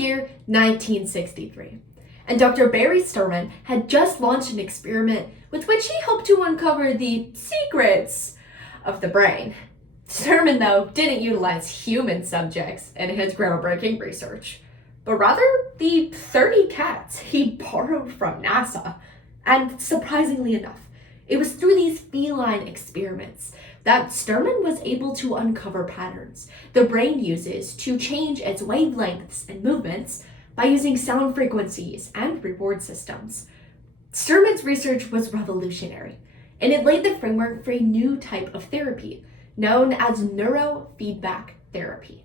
year 1963, and Dr. Barry Sturman had just launched an experiment with which he hoped to uncover the secrets of the brain. Sturman, though, didn't utilize human subjects in his groundbreaking research, but rather the 30 cats he borrowed from NASA. And surprisingly enough, it was through these feline experiments that Sturman was able to uncover patterns the brain uses to change its wavelengths and movements by using sound frequencies and reward systems. Sturman's research was revolutionary, and it laid the framework for a new type of therapy known as neurofeedback therapy.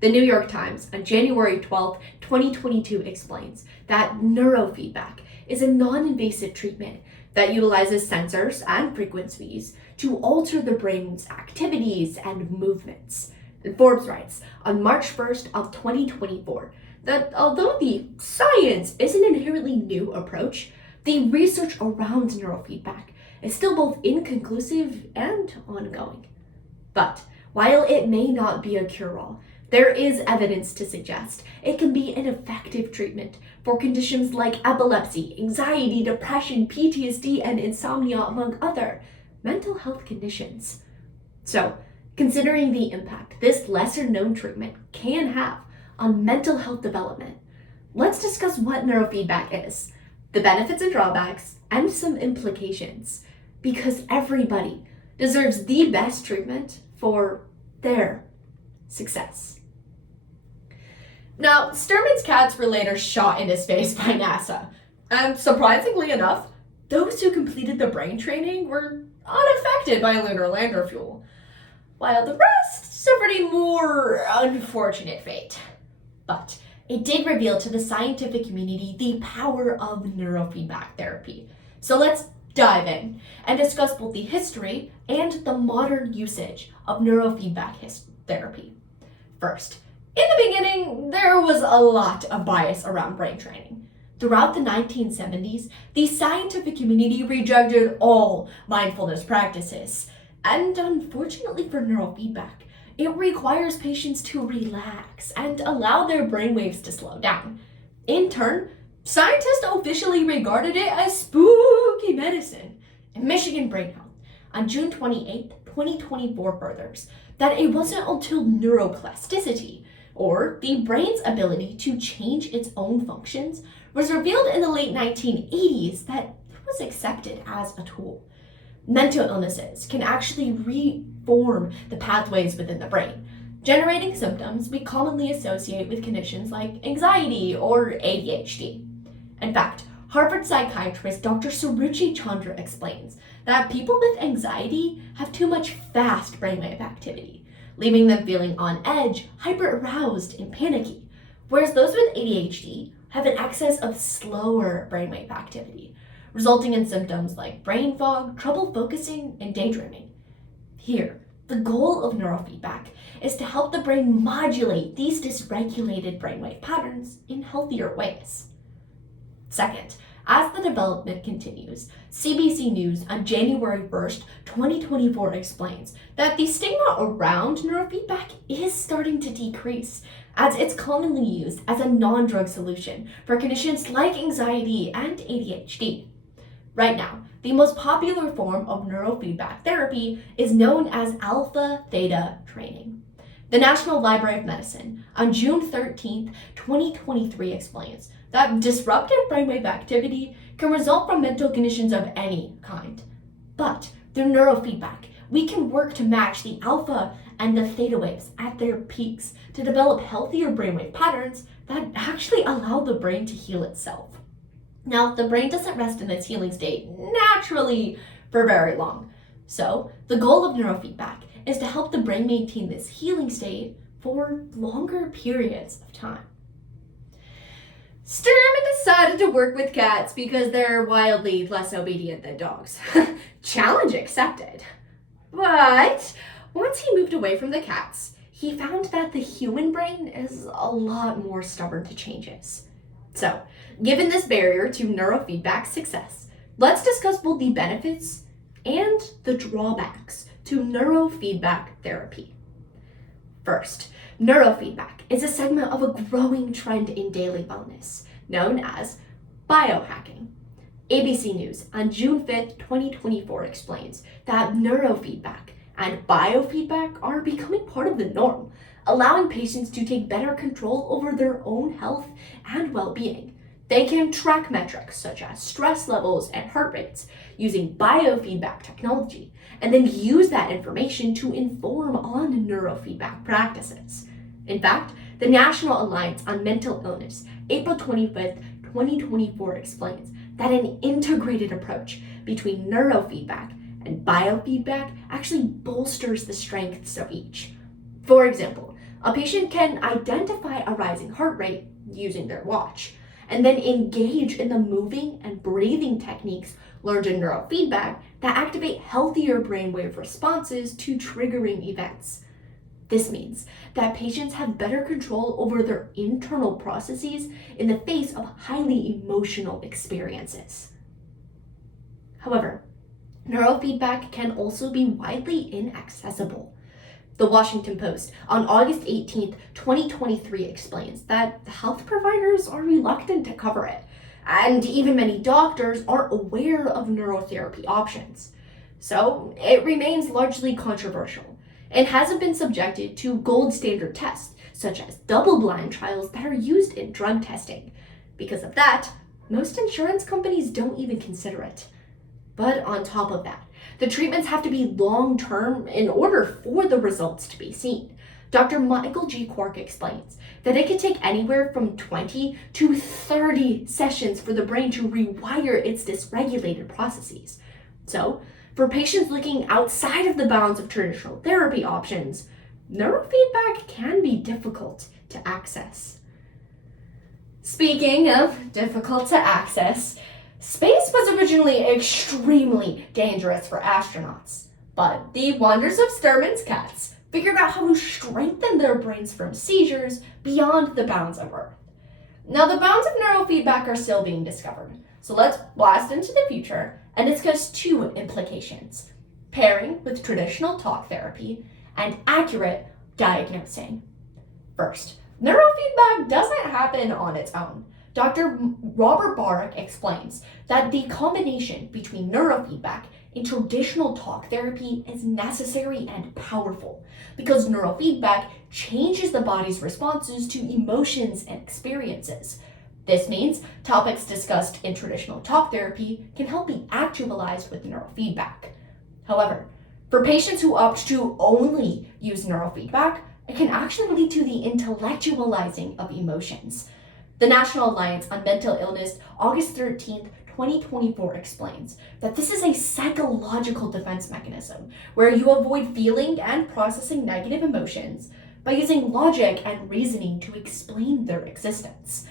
The New York Times on January 12, 2022 explains that neurofeedback is a non-invasive treatment that utilizes sensors and frequencies to alter the brain's activities and movements. And Forbes writes on March 1st of 2024 that although the science is an inherently new approach, the research around neurofeedback is still both inconclusive and ongoing. But while it may not be a cure-all, there is evidence to suggest it can be an effective treatment for conditions like epilepsy, anxiety, depression, PTSD, and insomnia, among other mental health conditions. So, considering the impact this lesser-known treatment can have on mental health development, let's discuss what neurofeedback is, the benefits and drawbacks, and some implications, because everybody deserves the best treatment for their success. Now, Sturman's cats were later shot into space by NASA, and surprisingly enough, those who completed the brain training were unaffected by lunar lander fuel, while the rest suffered a more unfortunate fate. But it did reveal to the scientific community the power of neurofeedback therapy. So let's dive in and discuss both the history and the modern usage of neurofeedback therapy. First, in the beginning, there was a lot of bias around brain training. Throughout the 1970s, the scientific community rejected all mindfulness practices. And unfortunately for neurofeedback, it requires patients to relax and allow their brainwaves to slow down. In turn, scientists officially regarded it as spooky medicine. And Michigan Brain Health on June 28, 2024 furthers that it wasn't until neuroplasticity, or the brain's ability to change its own functions, was revealed in the late 1980s that it was accepted as a tool. Mental illnesses can actually reform the pathways within the brain, generating symptoms we commonly associate with conditions like anxiety or ADHD. In fact, Harvard psychiatrist Dr. Suruchi Chandra explains that people with anxiety have too much fast brainwave activity, leaving them feeling on edge, hyper-aroused, and panicky, whereas those with ADHD have an excess of slower brainwave activity, resulting in symptoms like brain fog, trouble focusing, and daydreaming. Here, the goal of neurofeedback is to help the brain modulate these dysregulated brainwave patterns in healthier ways. Second, as the development continues, CBC News on January 1st, 2024 explains that the stigma around neurofeedback is starting to decrease, as it's commonly used as a non-drug solution for conditions like anxiety and ADHD. Right now, the most popular form of neurofeedback therapy is known as alpha-theta training. The National Library of Medicine on June 13th, 2023 explains that disrupted brainwave activity can result from mental conditions of any kind. But through neurofeedback, we can work to match the alpha and the theta waves at their peaks to develop healthier brainwave patterns that actually allow the brain to heal itself. Now, the brain doesn't rest in this healing state naturally for very long. So, the goal of neurofeedback is to help the brain maintain this healing state for longer periods of time. Sturman decided to work with cats because they're wildly less obedient than dogs. Challenge accepted. But once he moved away from the cats, he found that the human brain is a lot more stubborn to changes. So, given this barrier to neurofeedback success, let's discuss both the benefits and the drawbacks to neurofeedback therapy. First, Neurofeedback is a segment of a growing trend in daily wellness, known as biohacking. ABC News on June 5th, 2024 explains that neurofeedback and biofeedback are becoming part of the norm, allowing patients to take better control over their own health and well-being. They can track metrics such as stress levels and heart rates using biofeedback technology, and then use that information to inform on neurofeedback practices. In fact, the National Alliance on Mental Illness, April 25th, 2024 explains that an integrated approach between neurofeedback and biofeedback actually bolsters the strengths of each. For example, a patient can identify a rising heart rate using their watch, and then engage in the moving and breathing techniques learned in neurofeedback that activate healthier brainwave responses to triggering events. This means that patients have better control over their internal processes in the face of highly emotional experiences. However, neurofeedback can also be widely inaccessible. The Washington Post on August 18th, 2023 explains that health providers are reluctant to cover it, and even many doctors aren't aware of neurotherapy options. So it remains largely controversial and hasn't been subjected to gold standard tests, such as double-blind trials that are used in drug testing. Because of that, most insurance companies don't even consider it. But on top of that, the treatments have to be long-term in order for the results to be seen. Dr. Michael G. Quark explains that it can take anywhere from 20 to 30 sessions for the brain to rewire its dysregulated processes. So, for patients looking outside of the bounds of traditional therapy options, neurofeedback can be difficult to access. Speaking of difficult to access, space was originally extremely dangerous for astronauts, but the wonders of Sterman's cats figured out how to strengthen their brains from seizures beyond the bounds of Earth. Now, the bounds of neurofeedback are still being discovered, so let's blast into the future and discuss two implications: pairing with traditional talk therapy and accurate diagnosing. First, neurofeedback doesn't happen on its own. Dr. Robert Barrick explains that the combination between neurofeedback and traditional talk therapy is necessary and powerful because neurofeedback changes the body's responses to emotions and experiences. This means topics discussed in traditional talk therapy can help be actualized with neurofeedback. However, for patients who opt to only use neurofeedback, it can actually lead to the intellectualizing of emotions. The National Alliance on Mental Illness, August 13th, 2024 explains that this is a psychological defense mechanism where you avoid feeling and processing negative emotions by using logic and reasoning to explain their existence.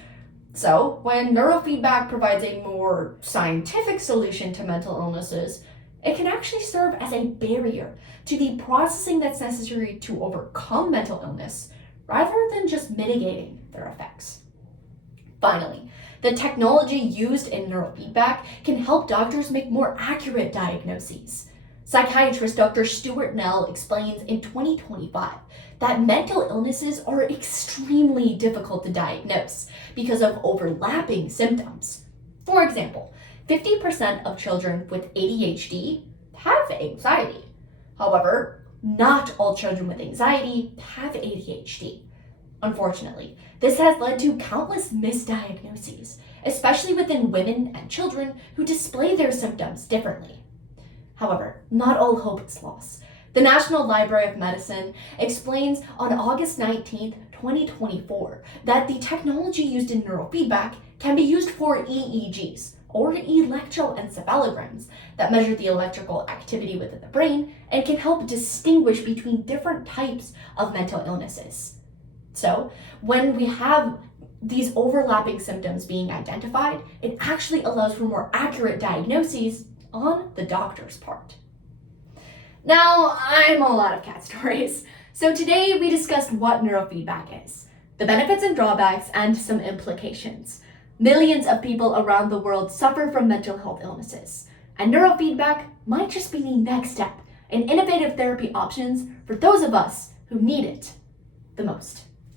So, when neurofeedback provides a more scientific solution to mental illnesses, it can actually serve as a barrier to the processing that's necessary to overcome mental illness, rather than just mitigating their effects. Finally, the technology used in neurofeedback can help doctors make more accurate diagnoses. Psychiatrist Dr. Stuart Nell explains in 2025 that mental illnesses are extremely difficult to diagnose because of overlapping symptoms. For example, 50% of children with ADHD have anxiety. However, not all children with anxiety have ADHD. Unfortunately, this has led to countless misdiagnoses, especially within women and children who display their symptoms differently. However, not all hope is lost. The National Library of Medicine explains on August 19th, 2024, that the technology used in neurofeedback can be used for EEGs, or electroencephalograms, that measure the electrical activity within the brain and can help distinguish between different types of mental illnesses. So, when we have these overlapping symptoms being identified, it actually allows for more accurate diagnoses on the doctor's part. Now, I'm all out of cat stories, so today we discussed what neurofeedback is, the benefits and drawbacks, and some implications. Millions of people around the world suffer from mental health illnesses, and neurofeedback might just be the next step in innovative therapy options for those of us who need it. the most.